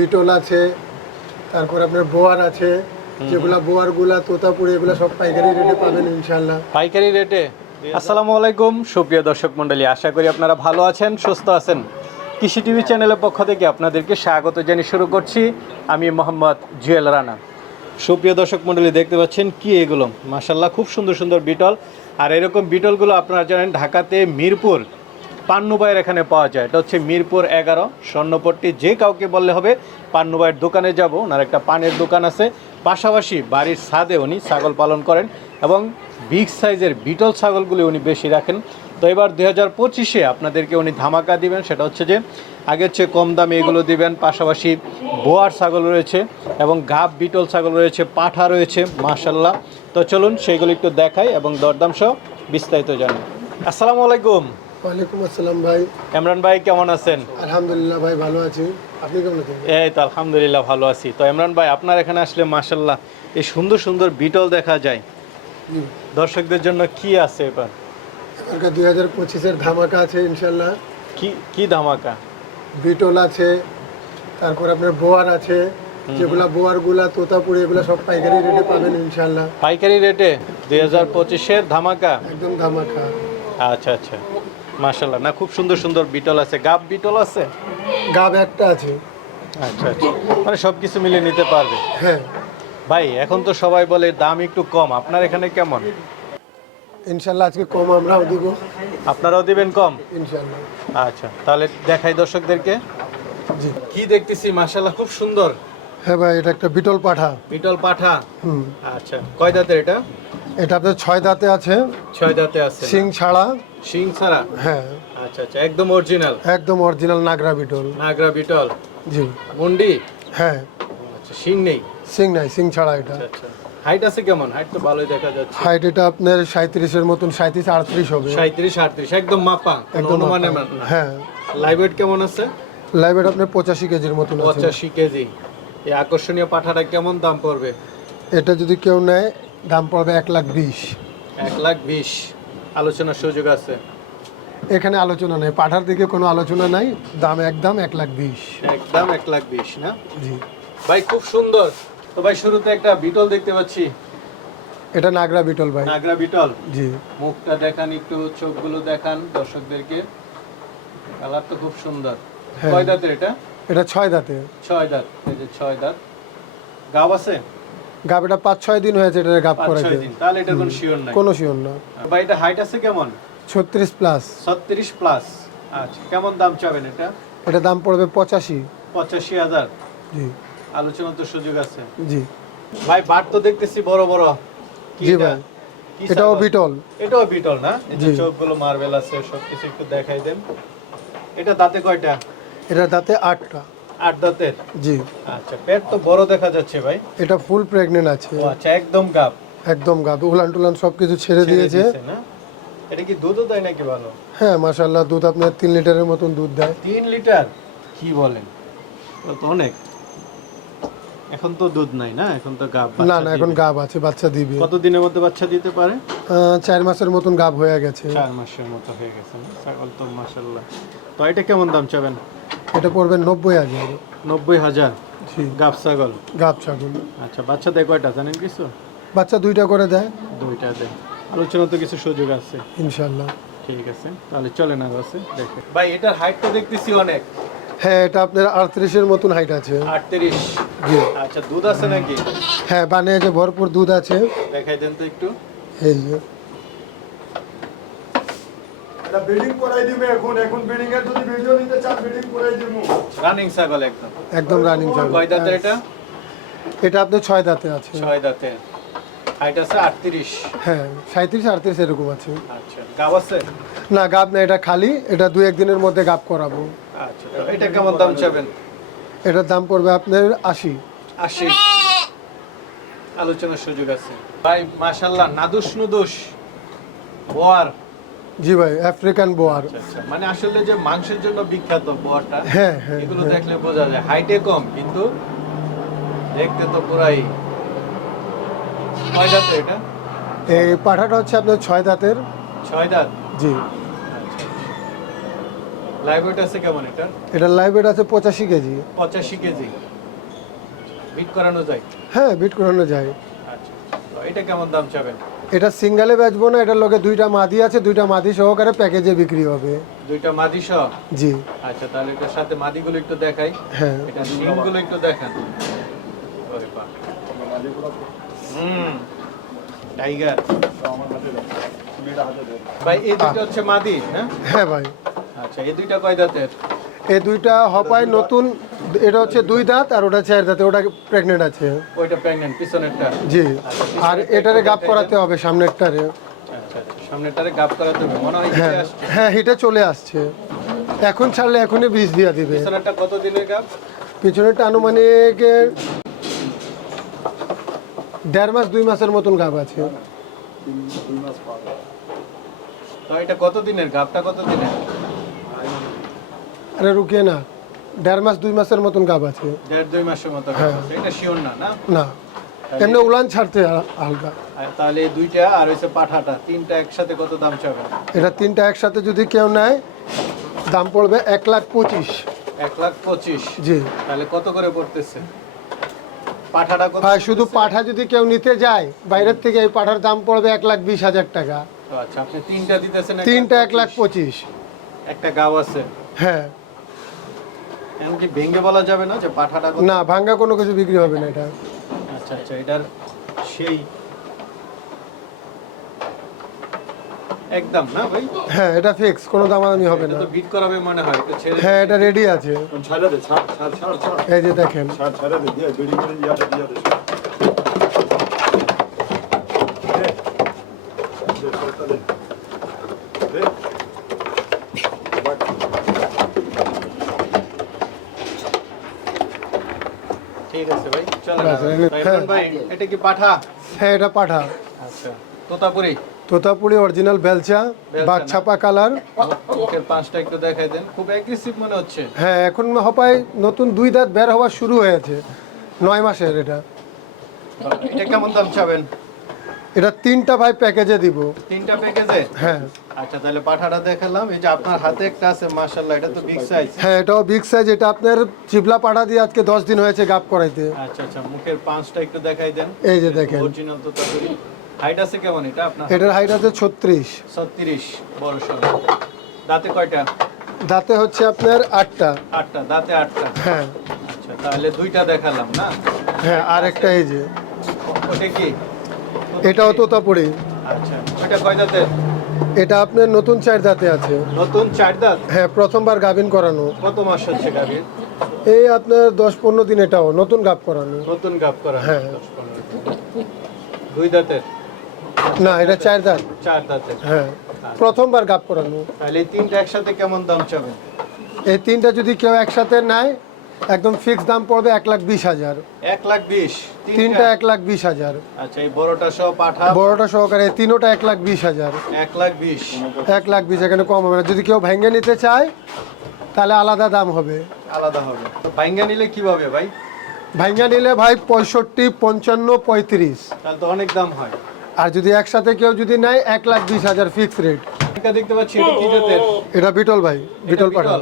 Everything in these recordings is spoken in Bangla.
বিটল আছে তারপর আপনার বোয়ার আছে যেগুলা বোয়ারগুলা তোতাপুরি এগুলা সব পাইকারি রেটে পাবেন ইনশাল্লাহ পাইকারি রেটে আসসালামু আলাইকুম সুপ্রিয় দর্শক মণ্ডলী আশা করি আপনারা ভালো আছেন সুস্থ আছেন। কৃষি টিভি চ্যানেলের পক্ষ থেকে আপনাদেরকে স্বাগত জানিয়ে শুরু করছি। আমি মোহাম্মদ জুয়েল রানা। সুপ্রিয় দর্শক মণ্ডলী দেখতে পাচ্ছেন কি এগুলো? মাসাল্লাহ খুব সুন্দর সুন্দর বিটল। আর এরকম বিটলগুলো আপনারা জানেন ঢাকাতে মিরপুর পান্নুবাইয়ের এখানে পাওয়া যায়। এটা হচ্ছে মিরপুর এগারো, স্বর্ণপট্টি, যে কাউকে বললে হবে পান্নুবাইয়ের দোকানে যাব, ওনার একটা পানের দোকান আছে। পাশাপাশি বাড়ির ছাদে উনি ছাগল পালন করেন এবং বিগ সাইজের বিটল ছাগলগুলি উনি বেশি রাখেন। তো এবার দুই হাজার পঁচিশে আপনাদেরকে উনি ধামাকা দিবেন, সেটা হচ্ছে যে আগের চেয়ে কম দামে এগুলো দিবেন, পাশাপাশি বোয়ার ছাগল রয়েছে এবং গাব বিটল ছাগল রয়েছে, পাঠা রয়েছে মাশাল্লাহ তো চলুন, সেইগুলো একটু দেখাই এবং দরদাম সহ বিস্তারিত জানি। আসসালামু আলাইকুম। ওয়ালাইকুম আসসালাম ভাই। ইমরান ভাই কেমন আছেন? আলহামদুলিল্লাহ ভাই ভালো আছি। আপনি কেমন আছেন এই তো আলহামদুলিল্লাহ ভালো আছি। তো ইমরান ভাই আপনার এখানে আসলে মাশাল্লাহ এই সুন্দর সুন্দর বিটল দেখা যায়। দর্শকদের জন্য কি আছে এবার? এবারকার দুই হাজার পঁচিশের ধামাকা আছে ইনশাল্লাহ কি কি ধামাকা? বিটল আছে তারপর আপনার বোয়ার আছে যেগুলা বোয়ারগুলা তোতাপুরি এগুলা সব পাইকারি রেটে পাবেন ইনশাল্লাহ পাইকারি রেটে দুই হাজার পঁচিশের ধামাকা? একদম ধামাকা। আচ্ছা আচ্ছা। মাশাল্লাহ না খুব সুন্দর সুন্দর বিটল আছে। গাব বিটল আছে? গাব একটা আছে। আচ্ছা আচ্ছা। মানে সব কিছু মিলিয়ে নিতে পারবে। হ্যাঁ। ভাই এখন তো সবাই বলে দাম একটু কম। আপনার এখানে কেমন? ইনশাল্লাহ আজকে কম আমরাও দিব। আপনারাও দিবেন কম? ইনশাল্লাহ আচ্ছা তাহলে দেখাই দর্শকদেরকে। জি। কি দেখতেছি মাশাল্লাহ খুব সুন্দর। হ্যাঁ ভাই এটা একটা বিটল পাঠা। বিটল পাঠা। হুম। আচ্ছা কয় দাঁতের এটা? এটা আপনার ছয় দাঁতে আছে। ছয় দাঁতে আছে সিং ছাড়া। শিং ছাড়া? হ্যাঁ। আচ্ছা আচ্ছা একদম অরিজিনাল একদম অরিজিনাল নাগরা বিটল। নাগরা বিটল? জি। মুন্ডি? হ্যাঁ। আচ্ছা শিং নেই? সিং নাই সিং ছাড়া এটা। আচ্ছা আচ্ছা। হাইট আছে কেমন? হাইট তো ভালোই দেখা যাচ্ছে। হাইট এটা আপনার সাঁত্রিশের মতন সাঁত্রিশ আটত্রিশ হবে। সাঁত্রিশ আটত্রিশ একদম মাপা একদম অনুমানে মাপা। না। হ্যাঁ। লাইভ ওয়েট কেমন আছে? লাইভের আপনার পঁচাশি কেজির মতন আছে। পঁচাশি কেজি। এই আকর্ষণীয় পাঠাটা কেমন দাম পড়বে? এটা যদি কেউ নেয় দাম পড়বে এক লাখ বিশ। এক লাখ বিশ। আলোচনার সুযোগ আছে। এখানে আলোচনা নেই পাঠার দিকে কোনো আলোচনা নাই দাম একদম এক লাখ বিশ। একদম এক লাখ বিশ না? জি। ভাই খুব সুন্দর। তো ভাই শুরুতে একটা বিটল দেখতে পাচ্ছি। এটা নাগরা বিটল ভাই। নাগরা বিটল? জি। মুখটা দেখান একটু চোখগুলো দেখান দর্শকদেরকে। কালার তো খুব সুন্দর। হ্যাঁ। কয় দাঁতের এটা? এটা ছয় দাঁতে ছয় দাঁত এই যে ছয় দাঁত। গাব আছে? গাব এটা পাঁচ ছয় দিন হয়েছে এটা গাব করাইতে। দিন। তাহলে এটা কোনো শিওর নাই। কোনো শিওর না। ভাই এটা হাইট আছে কেমন? ছত্রিশ প্লাস ছত্রিশ প্লাস আচ্ছা কেমন দাম চাবেন এটা? এটা দাম পড়বে পঁচাশি। পঁচাশি হাজার। জি। আলোচনা তো সুযোগ আছে। জি। ভাই বাট তো দেখতেছি বড় বড়। জি ভাই। এটাও বিটল এটাও বিটল না? এই যে। চোখগুলো মার্বেল আছে সবকিছু একটু দেখাই দেন। এটা দাঁতে কয়টা? এটা দাঁতে আটটা। আট দাঁতের? জি। আচ্ছা পেট তো বড় দেখা যাচ্ছে ভাই। এটা ফুল প্রেগনেন্ট আছে। আচ্ছা একদম গাব। একদম গাব। উলান টুলান সব কিছু ছেড়ে দিয়েছে। না? এটা কি দুধও দেয় নাকি ভালো? হ্যাঁ মাশাল্লাহ দুধ আপনার তিন লিটারের মতন দুধ দেয়। তিন লিটার? কি বলেন? তো অনেক। এখন তো দুধ নাই না? এখন তো গাব না না এখন গাব আছে বাচ্চা দিবে। কত দিনের মধ্যে বাচ্চা দিতে পারে? আহ, চার মাসের মতন গাব হয়ে গেছে। চার মাসের মতো হয়ে গেছে ছাগল তো তো এটা কেমন দাম চাবেন? এটা পড়বে নব্বই হাজার নব্বই হাজার? গাব ছাগল? গাব ছাগল। আচ্ছা বাচ্চা দেয় কয়টা? জানেন কিছু? বাচ্চা দুইটা করে দেয়। দুইটা দেয়। আলোচনা তো কিছু সুযোগ আছে। ইনশাল্লাহ ঠিক আছে তাহলে চলেন আর আছে দেখে। ভাই এটার হাইট তো দেখতেছি অনেক। হ্যাঁ এটা আপনার আটত্রিশের মতন হাইট আছে। আটত্রিশ? জি। আচ্ছা দুধ আছে নাকি? হ্যাঁ বানিয়ে যে ভরপুর দুধ আছে। দেখাই দেন তো একটু। এই যে। এটা বিল্ডিং করাই দিবে এখন। এখন বিল্ডিং এর যদি ভিডিও নিতে চান বিল্ডিং করাই দিব রানিং ছাগল একদম। একদম রানিং ছাগল কয় এটা? এটা আপনার ছয় দাঁতে আছে। ছয় দাঁতের হাইট আছে আটত্রিশ। হ্যাঁ সাঁত্রিশ আটত্রিশ এরকম আছে। আচ্ছা গাব আছে? না গাব না এটা খালি এটা দু একদিনের মধ্যে গাব করাবো। আচ্ছা এটা কেমন দাম চাবেন? এটার দাম পড়বে আপনার আশি। আশি। আলোচনার সুযোগ আছে। ভাই মাশাল্লাহ নাদুস নুদুস। বোয়ার জি ভাই আফ্রিকান বোয়ার আচ্ছা মানে আসলে যে মাংসের জন্য বিখ্যাত বোয়ারটা হ্যাঁ হ্যাঁ এগুলো হ্যাঁ। দেখলে বোঝা যায়। হাইটে কম কিন্তু দেখতে তো পুরাই কয় দাঁতের এটা? এই পাঠাটা হচ্ছে আপনার ছয় দাঁতের। ছয় দাঁত? জি। লাইভ ওয়েট আছে কেমন এটা এটা লাইভ আছে পঁচাশি কেজি। পঁচাশি কেজি। বিট করানো যায়? হ্যাঁ বিট করানো যায়। এটা কেমন দাম চাবেন? এটা সিঙ্গেলে বেচবো না এটার লগে দুইটা মাদি আছে দুইটা মাদি সহকারে প্যাকেজে বিক্রি হবে। দুইটা মাদি সহ? জি। আচ্ছা তাহলে এটার সাথে মাদিগুলো একটু দেখাই। হ্যাঁ। এটা সিংগুলো একটু দেখান। ওরে বাহ। হুম টাইগার। ভাই এই দুইটা হচ্ছে মাদি হ্যাঁ? হ্যাঁ ভাই। আচ্ছা এই দুইটা কয় দাঁতের? এই দুইটা হপায় নতুন এটা হচ্ছে দুই দাঁত আর ওটা চার দাঁতে ওটা প্রেগনেন্ট আছে। ওইটা প্রেগনেন্ট পিছনেরটা। জি আর এটারে গাপ করাতে হবে সামনেরটারে। আচ্ছা আচ্ছা সামনেরটারে গাপ করাতে হবে মনে হয় হ্যাঁ হ্যাঁ হিটে চলে আসছে। এখন ছাড়লে এখনই বীজ দিয়ে দিবে। পিছনেরটা কত দিনের গাপ? পিছনেরটা আনুমানিক দেড় মাস দুই মাসের মতন গাপ আছে। তো এটা কত দিনের? গাপটা কত দিনের? আরে রুকিয়ে না দেড় মাস দুই মাসের মতন গাব আছে। দেড় দুই মাসের মতো গাপ হ্যাঁ। আছে। এটা শিওর না না? না। এমনি উলান ছাড়তে হালকা তাহলে দুইটা আর হচ্ছে পাঠাটা তিনটা একসাথে কত দাম চাবে? এটা তিনটা একসাথে যদি কেউ নেয় দাম পড়বে এক লাখ পঁচিশ। এক লাখ পঁচিশ? জি। তাহলে কত করে পড়তেছে? পাঠাটা কত শুধু পাঠা যদি কেউ নিতে যায় বাইরের থেকে এই পাঠার দাম পড়বে এক লাখ বিশ হাজার টাকা। আচ্ছা আপনি তিনটা দিতেছেন তিনটা এক লাখ পঁচিশ। একটা গাও আছে। হ্যাঁ। এখন কি ভেঙে বলা যাবে না যে পাঠাটা? না ভাঙ্গা কোনো কিছু বিক্রি হবে না এটা। আচ্ছা আচ্ছা এটার সেই একদম না ভাই? হ্যাঁ এটা ফিক্স কোনো দামাদামি হবে না। তো বিট করাবে মনে হয় এটা ছেড়ে হ্যাঁ এটা রেডি আছে। ছাড়া দে ছাড় ছাড় ছাড় ছাড়। এই যে দেখেন। ছাড় ছাড়া দে দিয়ে বেরিয়ে ইয়াটা দিয়ে দে দে দে সরটা দে দে বাট ঠিক আছে ভাই হ্যাঁ। এটা কি পাঠা? হ্যাঁ এটা পাঠা। আচ্ছা তোতাপুরি? তোতাপুরি অরিজিনাল বেলচা বা ছাপা কালার। পাঁচটা একটু দেখাই দেন। খুব অ্যাগ্রেসিভ মনে হচ্ছে। হ্যাঁ এখন হপায় নতুন দুই দাঁত বের হওয়া শুরু হয়েছে। নয় মাসের এটা। এটা কেমন দাম চাবেন? এটা তিনটা ভাই প্যাকেজে দিব। তিনটা প্যাকেজে? হ্যাঁ। আচ্ছা তাহলে পাঠাটা দেখালাম। এই যে আপনার হাতে একটা আছে মাশাআল্লাহ এটা তো বিগ সাইজ হ্যাঁ এটাও বিগ সাইজ এটা আপনার চিবলা পাঠা দিয়ে আজকে দশ দিন হয়েছে গাপ করাইতে। আচ্ছা আচ্ছা মুখের পাঁচটা একটু দেখাই দেন। এই যে দেখেন। অরিজিনাল তো তাড়াতাড়ি হাইট আছে কেমন এটা আপনার? এটার হাইট আছে ছত্রিশ। 36 বড় সর দাঁতে কয়টা? দাঁতে হচ্ছে আপনার আটটা। আটটা দাঁতে আটটা। হ্যাঁ। আচ্ছা তাহলে দুইটা দেখালাম না? হ্যাঁ আর একটা এই যে। ওটা কি? এটাও তোতাপুরি আচ্ছা কয় দাঁতে এটা আপনার নতুন চার দাঁতে আছে। নতুন চার দাঁত হ্যাঁ প্রথমবার গাভিন করানো। কত মাস হচ্ছে গাভীর এই আপনার দশ পনেরো দিন এটাও নতুন গাপ করানো। নতুন গাভ করা হ্যাঁ। দুই দাঁতের না এটা চার দাঁত চার দাঁতের হ্যাঁ প্রথমবার গাপ করানো। তাহলে এই তিনটা একসাথে কেমন দাম চাবেন? এই তিনটা যদি কেউ একসাথে নেয় একদম ফিক্স দাম পড়বে এক লাখ বিশ হাজার। এক লাখ বিশ? তিনটা? এক লাখ বিশ হাজার। আচ্ছা এই বড়টা সহ পাঠা? বড়টা সহকারে তিনোটা এক লাখ বিশ হাজার। এক লাখ বিশ? এক লাখ বিশ এখানে কম হবে না। যদি কেউ ভেঙে নিতে চায় তাহলে আলাদা দাম হবে। আলাদা হবে। বাইঙ্গা নিলে কীভাবে ভাই? ভাঙ্গা নিলে ভাই পঁয়ষট্টি পঞ্চান্ন পঁয়ত্রিশ। তাহলে তো অনেক দাম হয়। আর যদি একসাথে কেউ যদি নেয় এক লাখ বিশ হাজার ফিক্স রেট এটা দেখতে পাচ্ছি এটা কি জাতের? এটা বিটল ভাই বিটল পাঠা।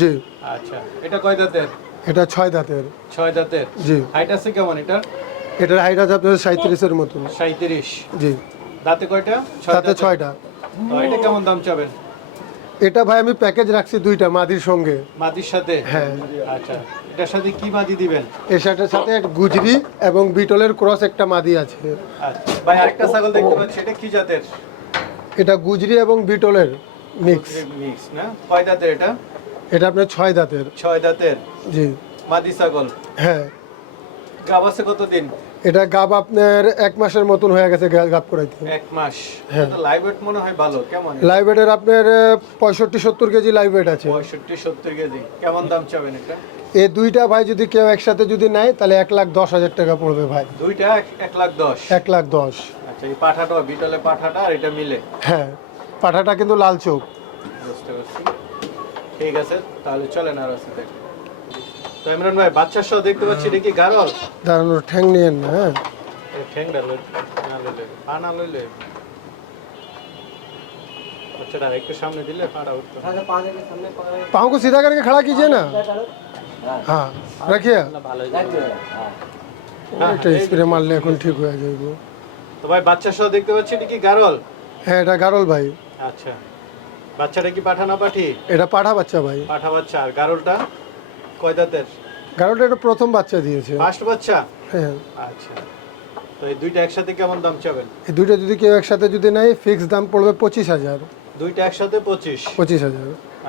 জি। আচ্ছা এটা কয় দাঁতের এটা ছয় দাঁতের। ছয় দাঁতের? জি। হাইট আছে কেমন এটা? এটার হাইট আছে আপনার সাঁত্রিশের মতন। সাঁত্রিশ জি। দাঁতে কয়টা? দাঁতের? ছয়টা। এটা কেমন দাম চাবেন? এটা ভাই আমি প্যাকেজ রাখছি দুইটা মাদির সঙ্গে। মাদির সাথে? হ্যাঁ। আচ্ছা। এটার সাথে কি মাদি দিবেন? এর সাথে সাথে এক গুজরি এবং বিটলের ক্রস একটা মাদি আছে। আচ্ছা। ভাই আরেকটা ছাগল দেখতে পাচ্ছি এটা কি জাতের? এটা গুজরি এবং বিটলের মিক্স মিক্স না? কয় দাঁতের এটা? এটা আপনার ছয় দাঁতের। ছয় দাঁতের? জি। মাদি ছাগল হ্যাঁ। গাব আছে কতদিন? এটা গাব আপনার এক মাসের মতন হয়ে গেছে গাব করাইতে এক মাস। হ্যাঁ। লাইভ ওয়েট মনে হয় ভালো কেমন? লাইভ ওয়েটের আপনার পঁয়ষট্টি সত্তর কেজি লাইভ ওয়েট আছে। পঁয়ষট্টি সত্তর কেজি। কেমন দাম চাবেন এটা? এই দুইটা ভাই যদি কেউ একসাথে যদি নেয় তাহলে এক লাখ দশ হাজার টাকা পড়বে ভাই। দুইটা এক- এক লাখ দশ? এক লাখ দশ। আচ্ছা এই পাঠাটা বিটলে পাঠাটা আর এটা মিলে? হ্যাঁ। পাঠাটা কিন্তু লাল চোখ। বুঝতে পারছি। ঠিক আছে তাহলে চলেন আর আছে দেখ তো ইমরান ভাই বাচ্চা সহ দেখতে পাচ্ছি এটা কি গারল দাঁড়ানোর ঠ্যাং নিয়েন না হ্যাঁ এই ঠ্যাংটা লই না লইলে পা না লইলে বাচ্চাটা একটু সামনে দিলে পাটা উঠতো पाँव को सीधा करके खड़ा कीजिए ना हाँ रखिए ভালো হ্যাঁ, একটা এই- স্প্রে মারলে এখন ঠিক হয়ে যাইব তো ভাই বাচ্চা সহ দেখতে পাচ্ছি এটা কি গারল হ্যাঁ এটা গারল ভাই আচ্ছা বাচ্চাটা কি পাঠা না পাঠি? এটা পাঠা বাচ্চা ভাই। পাঠা বাচ্চা। আর গারলটা? কয় দাঁতের? গারলটা এটা প্রথম বাচ্চা দিয়েছে। ফার্স্ট বাচ্চা? হ্যাঁ। আচ্ছা। তো এই দুইটা একসাথে কেমন দাম চাবেন? এই দুইটা যদি কেউ একসাথে যদি নেয় ফিক্স দাম পড়বে পঁচিশ হাজার। দুইটা একসাথে পঁচিশ? পঁচিশ হাজার।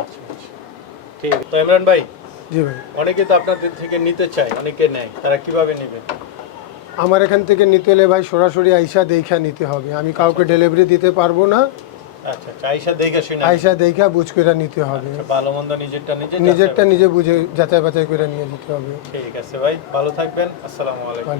আচ্ছা আচ্ছা। ঠিক। তো ইমরান ভাই জি ভাই। অনেকে তো আপনাদের থেকে নিতে চায় অনেকে নেয়। তারা কীভাবে নেবে? আমার এখান থেকে নিতে হলে ভাই সরাসরি আইসা দেখা নিতে হবে। আমি কাউকে ডেলিভারি দিতে পারব না। আইসা দেখে শুনে। আইসা দেখা বুঝ করে নিতে হবে। আচ্ছা, ভালো মন্দ নিজেরটা নিজে নিজেরটা নিজে বুঝে যাচাই বাছাই করে নিয়ে যেতে হবে। ঠিক আছে ভাই ভালো থাকবেন আসসালাম আলাইকুম।